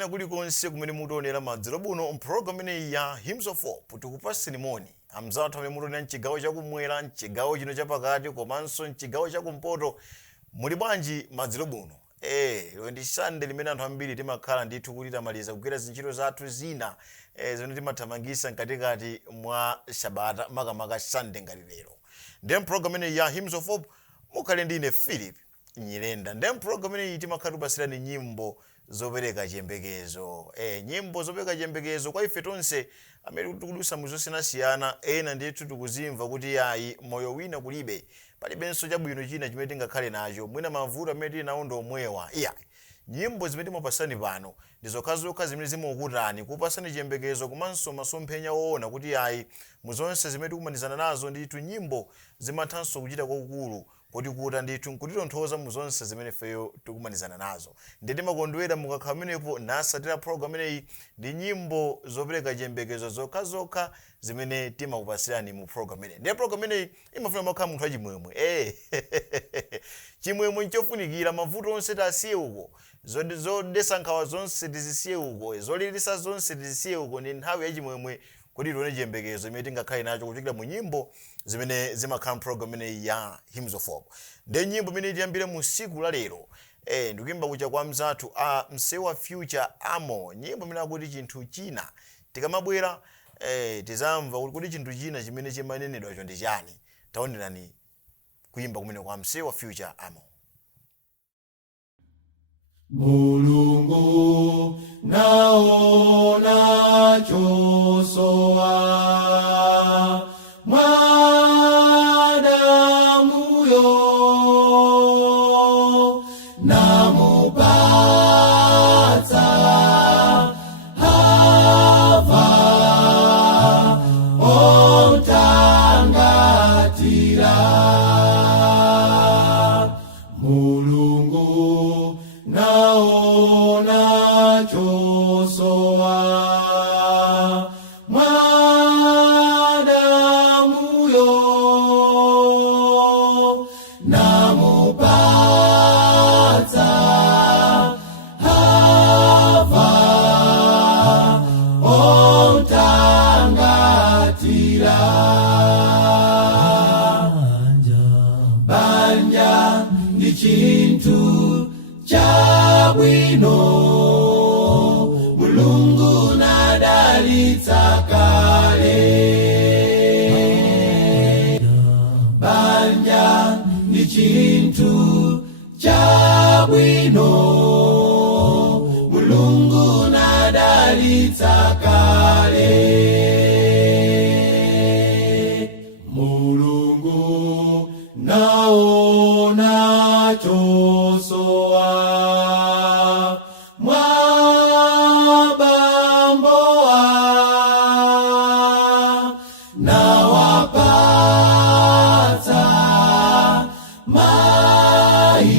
kwina kulikonse kumene mukuonera madzulo buno program ine ya Hymns of Hope tikupaseni moni amzathu amene mukuonera mchigawo chakumwera, mchigawo chino chapakati komanso mchigawo chakumpoto. Muli bwanji madzulo buno? Lero ndi Sunday limene anthu ambiri timakhala ndithu kuti tamaliza kugwira zintchito zathu zina zimene timathamangisa mkatikati mwa Sabata makamaka Sunday ngati lero. Ndiye program ine ya Hymns of Hope mukhale ndine Philip Nyirenda. Ndiye program ine timakhala tupasirani nyimbo zopereka chiyembekezo. Nyimbo zopereka chiyembekezo kwa ife tonse amene tikudutsa muzosiyanasiyana. Ena ndithu tikuzimva kuti ayi moyo wina kulibe, palibenso chabwino china chimene tingakhale nacho, mwina mavuto amene tili nawo ndi omwewa. Nyimbo zimene timapasani pano ndi zokhazokha zimene zimukutani kupasani chiyembekezo komanso masomphenya woona kuti ayi muzonse zimene tikumanizana nazo ndithu nyimbo zimathanso kuchita kwakukulu kuti kuta ndithu nkutitonthoza muzonse zimene feyo tikumanizana nazo. Ndi timakondwera mukakhala pamenepo nasatira program ineyi ndi nyimbo zopereka chiyembekezo zokhazokha zimene timakupasirani mu program ineyi. Ndiye program ineyi imafuna makhala munthu achimwemwe. Chimwemwe nchofunikira, mavuto onse tasiye uko, zodetsa nkhawa zonse tizisiye uko, zolilitsa zonse tizisiye uko. Ndi nthawi ya chimwemwe kuti tione chiyembekezo imene tingakhale nacho kuchokera mu nyimbo zimene zimakhala program ineyi ya Hymns of Hope. Ndi nyimbo imene tiyambire mu siku la lero ndikuyimba kucha kwa mzathu Msewa Future Amo, nyimbo imene akuti chinthu china. Tikamabwera tizamva kuti chinthu china chimene chimanenedwacho ndi chani. Taonerani kuyimba kumene kwa Msewa Future Amo. Mulungu naona chosowa mwadamu yo namupatsa hava omtangatira. Mulungu naona chosowa mwadamu yo namupatsa hava omtangatira. Banja ndi chinthu chabwino, Mulungu nadalitsa kale. Banja ndi chinthu chabwino, Mulungu nadalitsa kale. Mulungu naona chosowa mwabamboa nawapatsa mai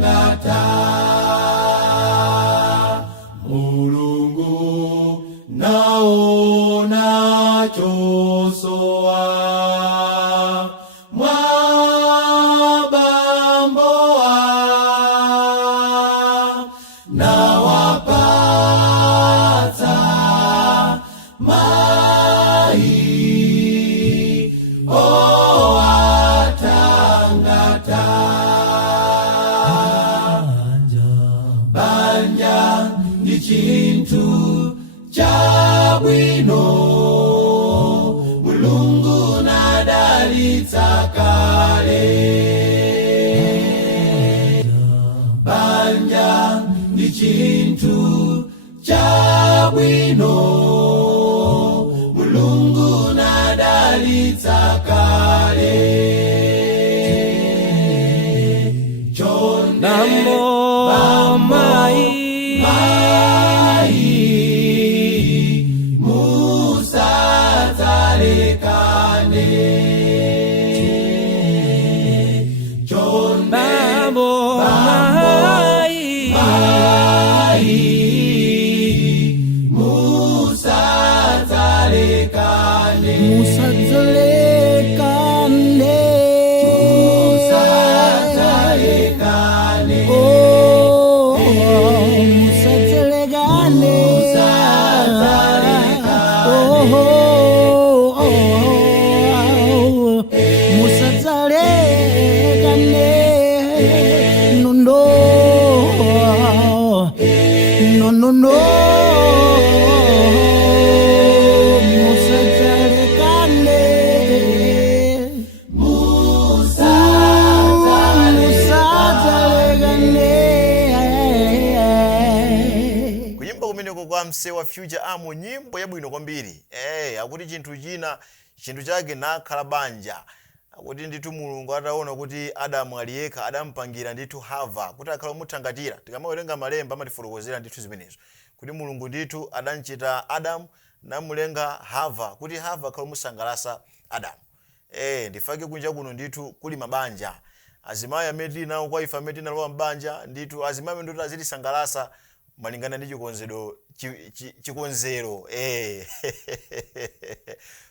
oatangata. Mulungu naona chosowa mwabamboa nawapatsa mai oatangata. Banja ndi chinthu chabwino, Mulungu nadalitsa kale. Banja ndi chinthu chabwino, Mulungu nadalitsa kale. Chonde Musadzalekane Msewa Future amo nyimbo yabwino kwambiri. Akuti chinthu china chinthu chake nakhala banja. Akuti ndithu Mulungu ataona kuti Adamu aliyekha adampangira ndithu Hava kuti akhala omuthangatira. Tikamawerenga malemba amatifotokozera ndithu zimenezo. Kuti Mulungu ndithu adanchita Adamu namulenga Hava kuti Hava akhala omusangalasa Adamu. Ndifake kunja kuno ndithu kuli mabanja. Azimayi amene nawo kwa ife amene tinalowa mbanja ndithu azimayi ndithu azitisangalasa malingana ndi chikonzero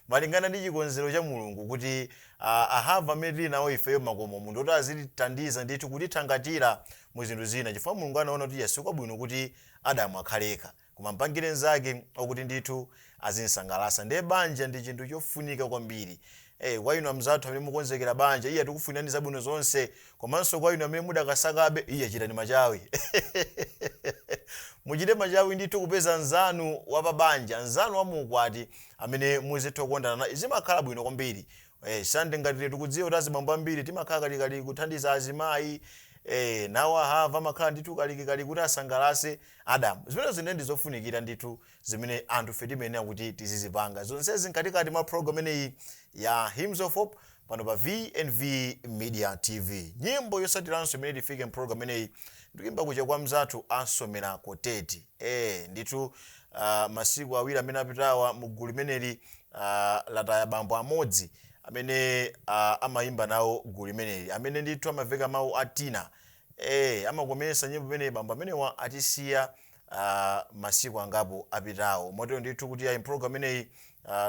malingana ndi chikonzero cha Mulungu kuti ahava amene nawo ifeyo makomo munthu kuti azititandiza ndithu kutithangatira mu zinthu zina chifukwa Mulungu anaona kuti yesu kwabwino kuti Adamu akhaleka koma mpangire nzake okuti ndithu azinsangalasa. Ndiye banja ndi chinthu chofunika kwambiri. Kwa inu amzathu amene mukonzekera banja iye tikufunirani zabwino zonse komanso kwa inu amene mudakasakabe iye chitani machawi. Muchite machawi ndithu kupeza nzanu wapabanja, nzanu wamukwati amene muzitha kukondana zimakhala bwino kwambiri. Sande ngati tikudziwa kuti azibambo ambiri timakhala kali kuthandiza azimayi nawo Hava makhala ndithu kali kuti asangalase Adamu. Zimene zine ndizofunikira ndithu zimene anthu fe timene kuti tizizipanga. Zonsezi nkatikati mwa program ineyi ya Hymns of Hope pano pa VNV Media TV. Nyimbo yosatiranso imene tifike program ineyi ndikuimba kucha kwa mzathu asomera koteti. Ndithu masiku awiri amene apitawa mugulu limeneli lataya bambo amodzi amene amayimba nawo gulu limeneli amene ndithu amaveka mawu atina. Amakomesa nyimbo imene bambo amenewa atisiya masiku angapo apitawo. Motero ndithu kuti ya program ineyi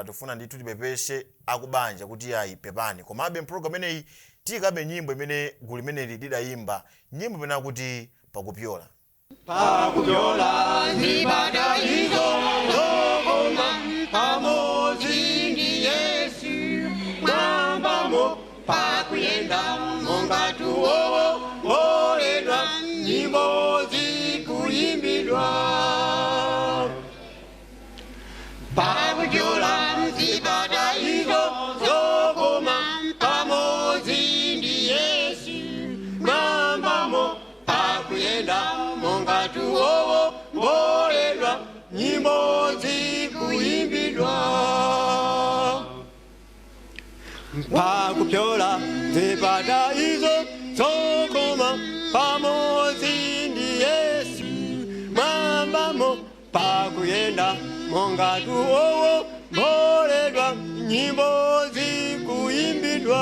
tufuna ndithu tipepeshe akubanja kuti ayi pepani. Komabe program ineyi tikabe nyimbo imene gulu limeneli lidayimba, nyimbo imene akuti pakupyola. Pakupyola zibada hizo zokoma pamodzi ndi Yesu mwambamo pakuyenda monga tuwowo oledwa nyimbo zikuyimbidwa. Pakupyola zibada hizo zokoma pamodzi ndi Yesu mwambamo pakuyenda monga tuwowo oledwa nyimbo zikuyimbidwa. Pakupyola zibada hizo zokoma pamodzi ndi Yesu mwambamo pakuyenda monga tuwowo oledwa nyimbo zikuyimbidwa.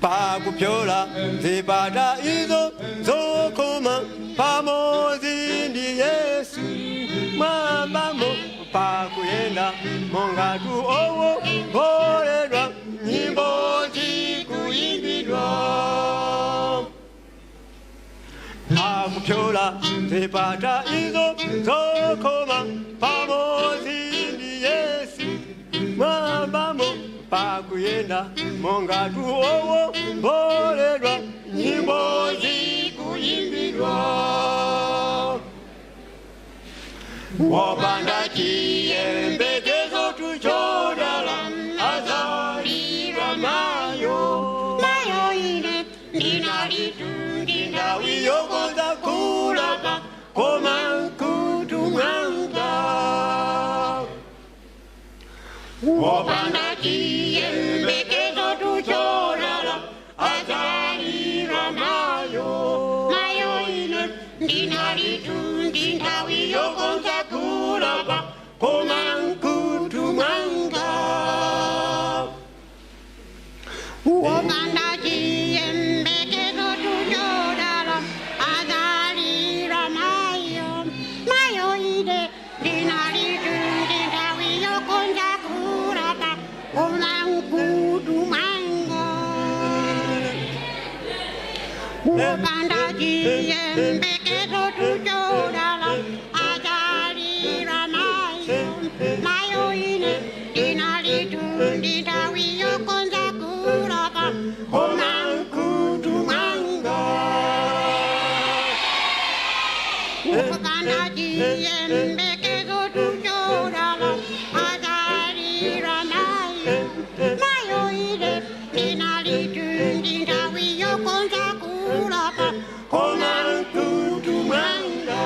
Pakupyola zibada hizo zokoma pamodzi ndi Yesu mwambamo pakuyenda monga tuwowo oledwa nyimbo zikuyimbidwa. Pakupyola zibada hizo zokoma pamodzi ndi Yesu mwambamo pakuyenda monga tuwowo oledwa nyimbo zikuyimbidwa. Wopanda chiyembekezo tuchodala azalira mayo ine ndinalitu ndindawi yokonza kulapa koma nkutu mwanga. Wopanda chiyembekezo tuchodala azalira mayo ine ndinalitu ndindawi yokonza kulapa koma nkutu mwanga. Wopanda chiyembekezo tuchodala azalira mayo ine ndinalitu ndindawi yokonza kulapa koma nkutu mwanga. Wopanda chiyembekezo tuchodala azalira mayo ine ndinalitu ndindawi yokonza kulapa koma nkutu mwanga. Wopanda chiyembekezo tuchodala azalira mayo ine ndinalitu ndindawi yokonza kulapa koma nkutu mwanga.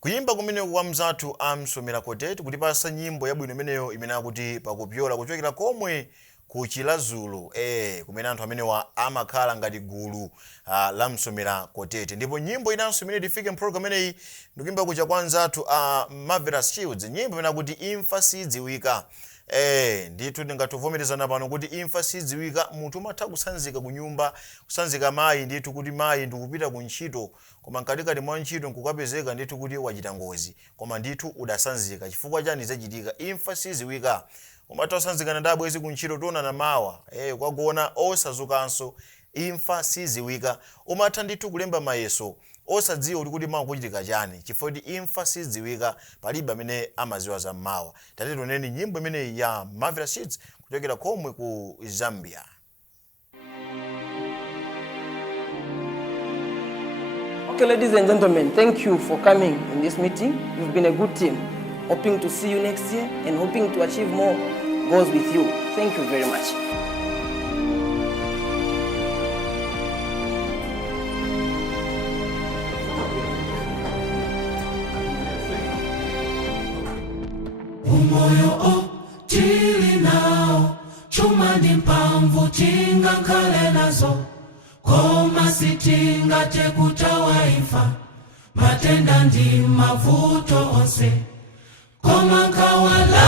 Kuyimba kumene kwa mzathu amsomera Kotete kutipasa nyimbo yabwino imeneyo imene akuti pakupyola kuchokera komwe ku Chilazulu kumene anthu amenewa amakhala ngati gulu la msomera Kotete. Ndipo nyimbo inanso imene tifike program imeneyi ndikuyimba kucha kwa mzathu Marvelous Shields, nyimbo imene akuti imfa sidziwika. Ndithu ndingatovomerezana pano kuti imfa sidziwika. Munthu umatha kusanzika ku nyumba, kusanzika mayi ndithu kuti mayi ndikupita ku ntchito, koma mkatikati mwa ntchito nkukapezeka ndithu kuti wachita ngozi, koma ndithu udasanzika. Chifukwa chani zachitika? Imfa sidziwika. Umatha kusanzikana ndi abwezi ku ntchito tionana mawa, kwagona osazukanso. Imfa sidziwika. Umatha ndithu kulemba mayeso osadziwa kuti mawa kuchitika chani, chifukwa kuti imfa sidziwika, palibe amene amaziwa za mawa. Tati toneni nyimbo imene ya Marvelous Shields kuchokera komwe ku Zambia. Okay, ladies and gentlemen, thank you for coming in this meeting. You've been a good team. Hoping to see you next year and hoping to achieve more goals with you. Thank you very much. Umoyo tili nao, chuma ndi mpamvu tinga nkale nazo, koma sitinga tekutawa imfa, matenda ndi mavuto onse, koma nkawala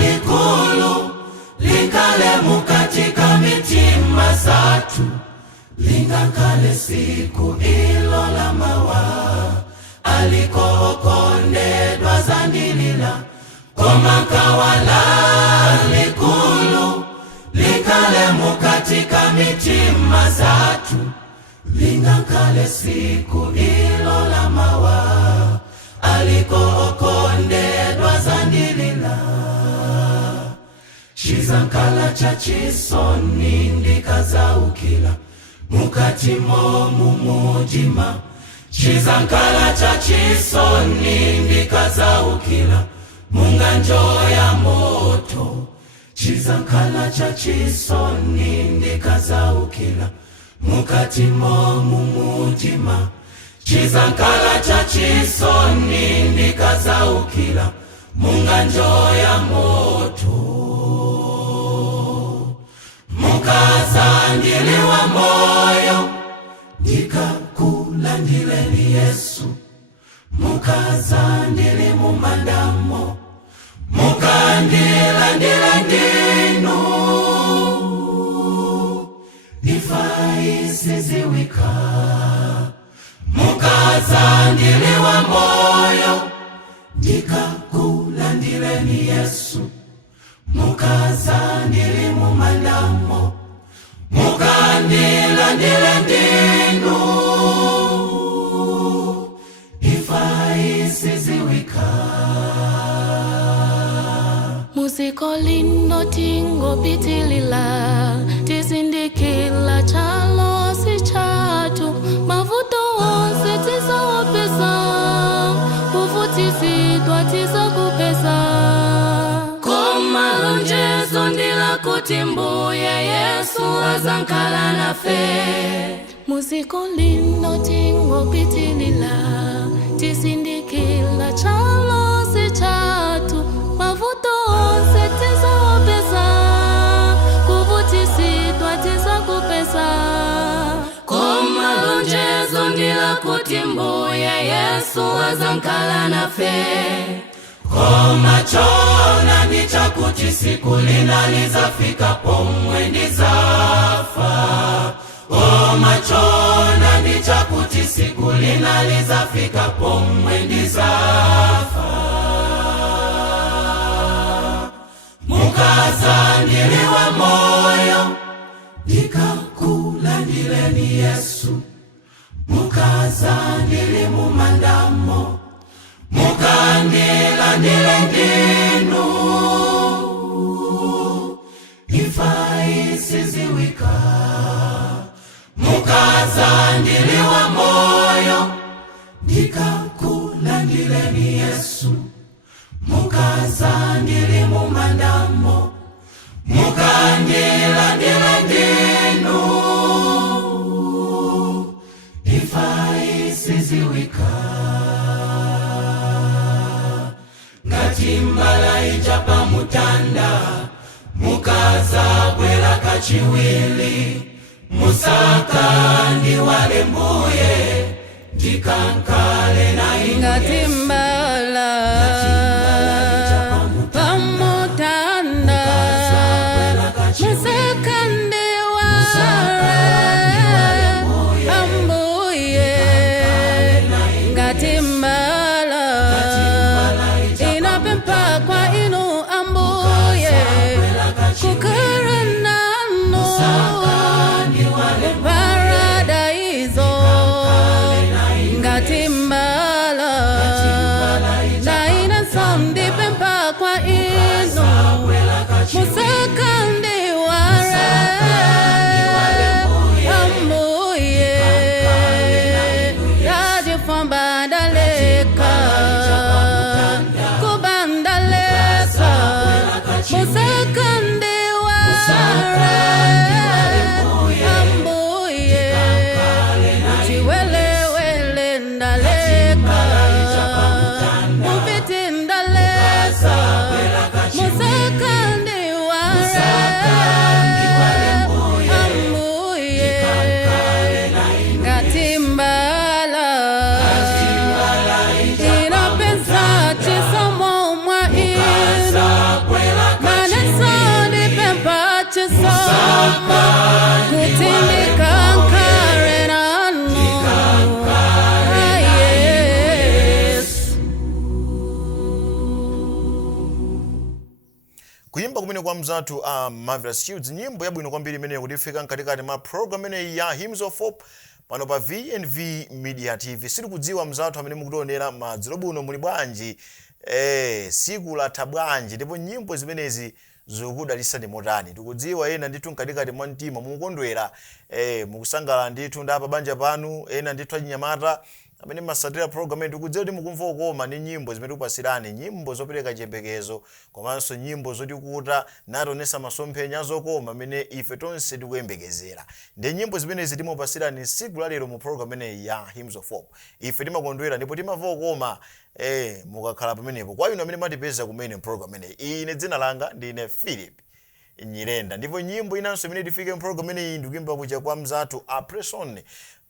likulu likale mukatika mitima zathu, lingakale siku ilo la mawa, aliko okondedwa zandilila, koma nkawala likulu likale mukatika mitima zathu, lingakale siku ilo la mawa, aliko okondedwa zandilila. Chizankala cha chisoni ndikazaukila mukati momu mujima, chizankala cha chisoni ndikazaukila munganjo ya moto, chizankala cha chisoni ndikazaukila mukati momu mujima, chizankala cha chisoni ndikazaukila munganjo ya moto. Mukazandiliwa moyo ndikakulandileni Yesu, mukazandili mumandamo, mukandilandila ndinu, imfa isiziwika. Mukazandiliwa moyo ndikakulandileni Yesu, mukazandili mumandamo, mukandilandila ndinu, imfa isiziwika. Muziko lindo tingo pitilila, tizindikila chalo si chatu, mavuto onse tizawapesa, uvutizidwa tizakupesa. Koma lonjezo ndila kuti mbuye Yesu azankala nafe. Muziko lindo tingo pitilila, tizindikila chalo si chatu, mavuto onse tizawapesa, kuvutizidwa tizakupesa. Koma lonjezo ndila kuti mbuye Yesu azankala nafe. Koma chona ndichakuti siku lina lizafika pomwe ndizafa. Koma chona ndichakuti siku lina lizafika pomwe ndizafa. Mukazandiliwa moyo ndikakulandila landileni Yesu, mukaza ndili mumandamo, mukandilandile ndinu, imfa isiziwika, mukaza ndili wa moyo, ndikakulandileni Yesu, mukaza ndili mumandamo, mukandilandile ndinu, imfa isiziwika. Ngati mbala ichapa mutanda, mukaza bwela kachiwili, musaka ndiwale mbuye, ndikankale na ine. Ngati mbala pamutanda, musaka ndiwale ambuye. Ngati mbala inapempa kwa inu ambuye, kukara nanu paradaiso. Ngati mbala na ina sondi pempa kwa inu, musaka ndiwale ambuye. Rajifamba ndaleka kubandaleka, musaka ndiwale ambuye. Chiwelewele ndaleka, mupiti ndaleka, musaka ndiwale ambuye. Ngati mbala inapesa chisomo mwa inu, maneso ndipempa chisomo, kutindika nkare nanu. Yesu. Kuyimba kumene kwa mzathu Marvelous Shields, nyimbo yabwino kwambiri imene kutifika mkatikati ma program imene ya Hymns of Hope pano pa VNV Media TV. Siri kudziwa mzathu amene mukutionera madzulo buno muli bwanji, siku latha bwanji, ndipo nyimbo zimenezi zikudalisa ndi motani. Tikudziwa ena ndithu mkatikati mwa mtima mukondwera, mukusangala ndithu ndapa banja panu, ena ndithu achinyamata amene masatira program yetu kudziwa kuti mukumva ukoma ndi nyimbo zimene tikupasirani, nyimbo zopereka chiyembekezo, komanso nyimbo zotikuta natonesa masomphenya zokoma amene ife tonse tikuyembekezera. Ndi nyimbo zimene timupasirani siku la lero mu program imeneyi ya Hymns of Hope. Ife timakondwera ndipo timamva ukoma mukakhala pamenepo. Kwa inu amene matipeza kumene program imeneyi, ine dzina langa ndine Philip Nyirenda. Ndipo nyimbo inanso imene tifike mu program imeneyi ndikuyimba kuja kwa mzathu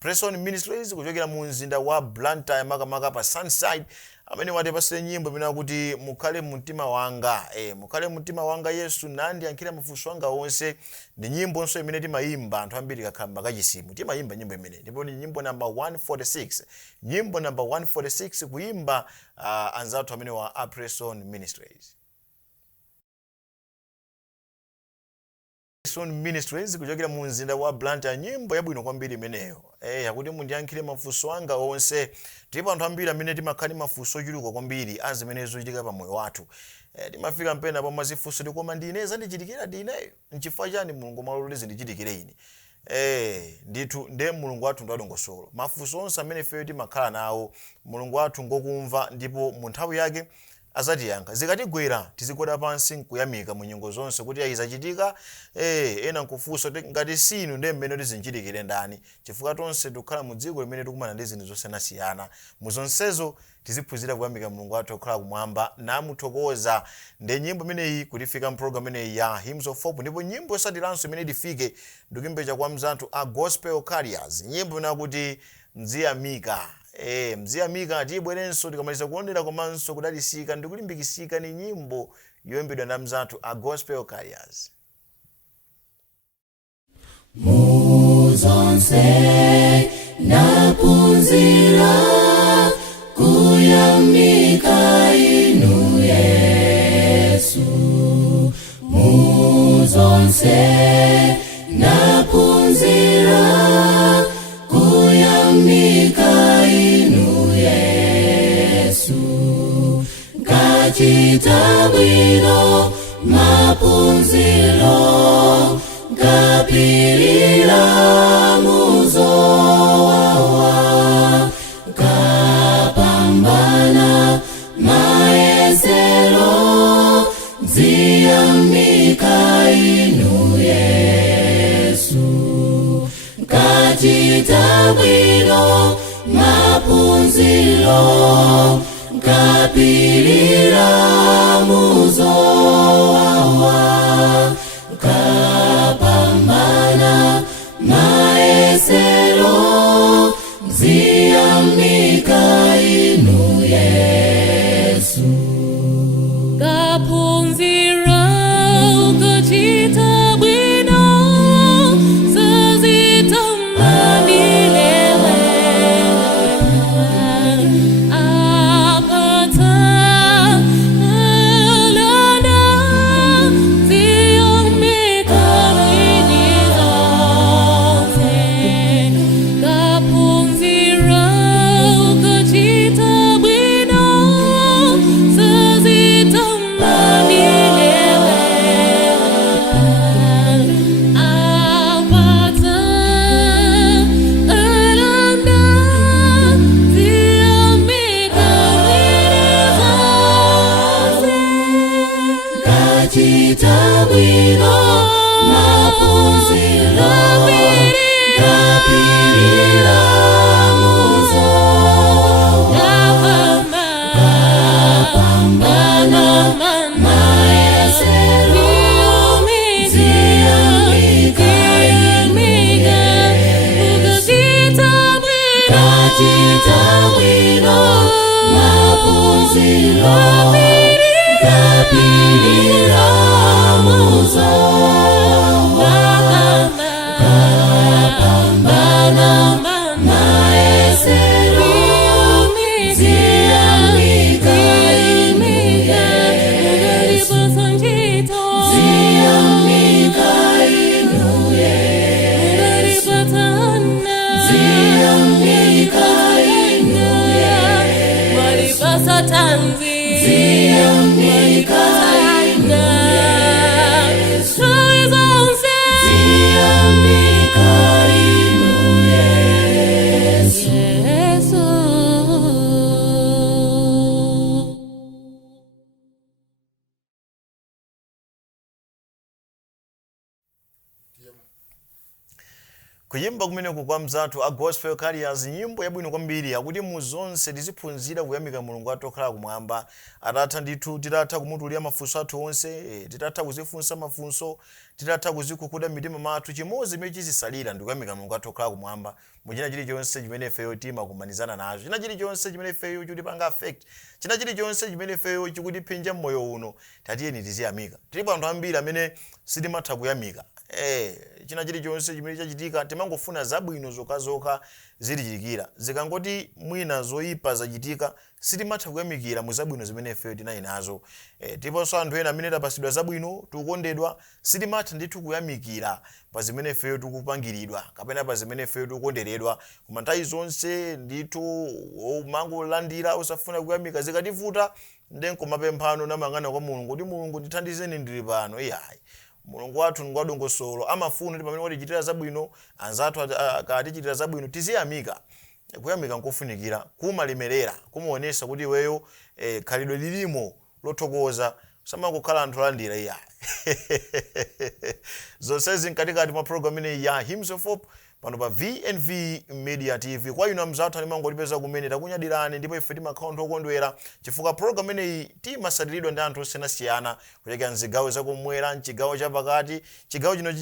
Preston Ministries kuchokera mu mzinda wa Blantyre makamaka pa Sunside, amene watipasire nyimbo imene kuti mukhale mumtima wanga. Mukhale mumtima wanga Yesu nandiyankhira mafunso anga onse. Ndi nyimbo nso imene timayimba anthu ambiri kakhala kachisimu timayimba nyimbo imene, ndipo ni nyimbo number 146. Nyimbo number 146 kuyimba anzathu amene wa Preston Ministries. Ministries kuchokera mu mzinda wa Blantyre, nyimbo yabwino kwambiri imeneyo. Yakuti mundiyankhire mafunso anga onse. Ndipo anthu ambiri amene timakhala mafunso ochuluka kwambiri azimene zochitika pa moyo wathu. Timafika mpena pa mazifunso tikoma ndine zandichitikira ndineyo. Nchifukwa chani Mulungu malolezi zindichitikire ine? Ndithu nde Mulungu wathu ndadongosolo. Mafunso onse amene ife timakhala nawo, Mulungu wathu ngokumva ndipo mu nthawi yake azatiyankha. Zikatigwera tizigwada pansi nkuyamika mu nyengo zonse kuti ayizachitika. Ena nkufunsa ngati sinu ndi mmene tizinchitikire ndani, chifukwa tonse tikukhala mu dziko limene tikumana ndi zinthu zosiyanasiyana. Mu zonsezo tiziphunzira kuyamika Mulungu wathu okhala kumwamba namuthokoza. Ndi nyimbo imeneyi kutifika mu program imeneyi ya Hymns of Hope. Ndipo nyimbo yosatiranso imene tifike ndikuyimba kwa mzathu Gospel Carriers, nyimbo inakuti mziyamika. Mziyamika tibwerenso tikamaliza kuonera komanso kudalisika ndi kulimbikisika. Ni nyimbo yoyimbidwa na mzathu Gospel Carriers. Muzonse napunzira kuyamika inu Yesu, muzonse napunzira kachita bwino mapunziro kapilira muzowawa kapambana maesero ziyamika inu Yesu kachita bwino mapunziro kapilira muzowawa kapambana maesero ziyamika inu Yesu kapunzira ukachita bwino zazitamanile apata alana ziyamika inizote kapunzira ukachita bwino zazitamanile apata alana ziyamika inizote kachita bwino mapunziro kapilira muzowawa kapambana maesero ziyamika kachita bwino mapunziro kapilira muzowawa kapambana maesero ziyamika ziyamika inu Yesu ziyamika inu Yesu ziyamika inu Yesu ziyamika inu Yesu kuyimba kumeneku kwa mzathu a gospel carriers nyimbo yabwino kwambiri yakuti mu zonse tiziphunzira kuyamika mulungu wathu okhala kumwamba atatha ndithu titatha kumutulira mafunso athu onse titatha kuzifunsa mafunso titatha kuzikukuda mitima mathu chimodzi chimene chizisalira ndi kuyamika mulungu wathu okhala kumwamba muchina chilichonse chimene ifeyo timakumanizana nazo china chilichonse chimene ifeyo chikutipanga affect china chilichonse chimene ifeyo chikutiphinja mmoyo uno tatiyeni tiziyamika tilipo anthu ambiri amene sitimatha kuyamika china chilichonse chimene chachitika timangofuna zabwino zokhazoka zilichitikira zikangoti mwina zoyipa zachitika sitimatha kuyamikira mu zabwino zimene ifeyo tinali nazo tiponso anthu ena amene tapasidwa zabwino tikukondedwa sitimatha ndithu kuyamikira pa zimene ifeyo tikupangiridwa kapena pa zimene ifeyo tikukondedwa koma nthawi zonse ndithu mangolandira usafuna kuyamika zikativuta ndenkomapemphano namang'ana kwa mulungu kuti mulungu ndithandizeni ndili pano iyayi mulungu wathu ngwadongosolo amafuna kuti pamene watichitira zabwino anzathu akatichitira zabwino tiziyamika kuyamika nkofunikira kumalemerera kumuonesa kuti iweyo khalidwe lilimo lothokoza samangokhala anthu olandira iyayi zonsezi mkatikati mwa program ineyi ya Hymns of Hope pano pa VNV Media TV kwa inu amzathu animangolipeza kumene takunyadirani ndipo ife timakhala okondwera chifukwa program ineyi timasatiridwa ndi anthu osiyanasiyana kuchokera mzigawo zakumwera mchigawo chapakati chigawo chino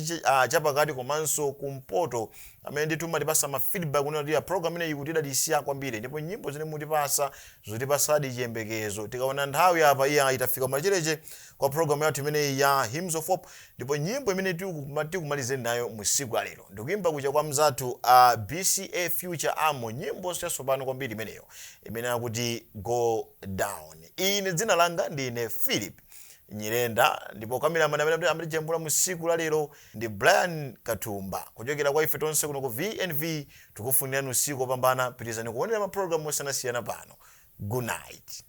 chapakati komanso kumpoto amene ndithu matipasa ma feedback kunoti program ineyi kutidalisia kwambiri ndipo nyimbo zimene mutipasa zotipasadi chiyembekezo tikaona nthawi apa iya itafika machereche kwa program yathu imeneyi ya Hymns of Hope ndipo nyimbo imene tikumalizeni nayo musiku lero ndikuimba kucha kwa mzathu BCA Future Amo nyimbo yatsopano kwambiri imeneyo imene akuti Go Down. Ine dzina langa ndine Philip Nyirenda ndipo kameramani amene amatijambula musiku lero ndi Brian Katumba kuchokera kwa ife tonse kuno ku VNV tikufunirani usiku opambana pitizani kuonera ma program osiyanasiyana pano. Good night.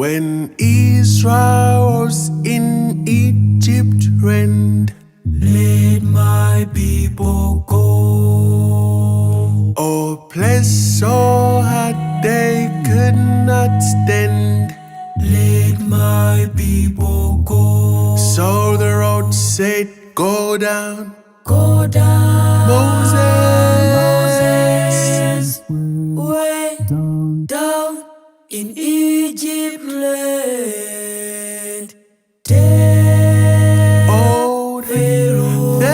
When Israel was in Egypt, reigned, let my people go. Oh, place so hard they could not stand, let my people go. So the road said, go down, go down. Moses, way down in Egypt land. Old Pharaoh, to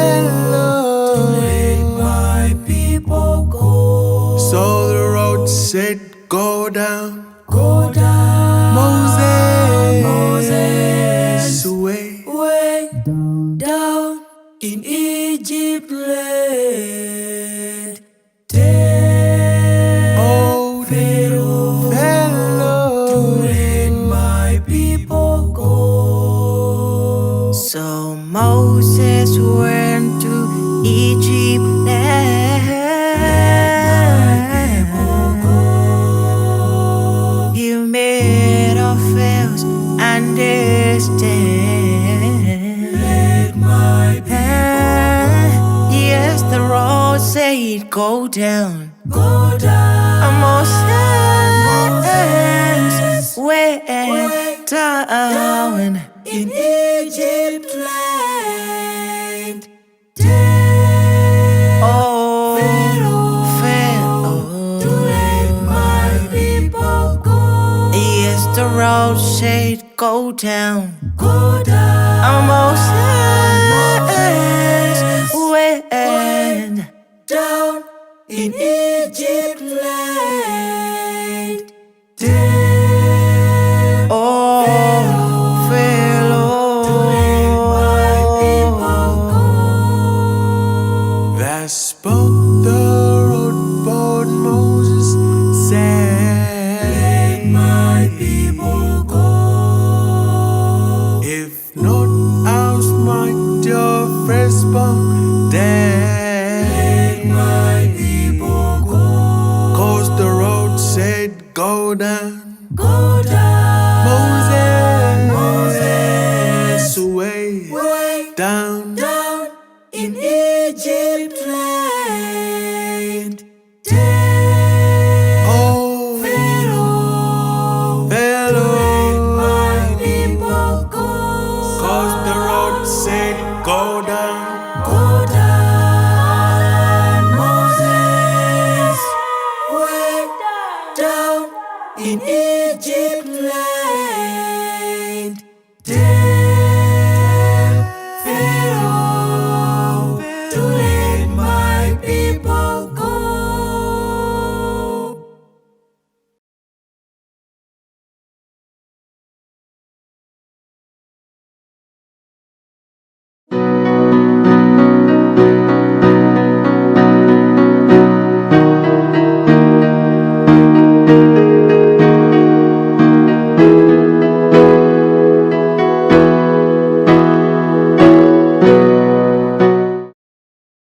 let my people go. So the road said, go down, go down. Moses, way down in Egypt land. Old Pharaoh, to let my people go. So Moses went to Egypt land. He made of fells and they stand. Let my people go. Yes, the road said go down. Go down. Moses went down In Egypt land. Oh, Pharaoh, To let my people go. yes, the road said go down. Go down. Moses went Down in Egypt land. oh, Pharaoh. That spoke the road, but Moses said, let my people go. If not, I'll smite your firstborn dead. Let my people go. 'Cause the road said, go down. Go down. Moses, way down in Egypt land. Oh, Pharaoh, let my people go. 'Cause the road said, go down. Go down. Moses, way down in Egypt.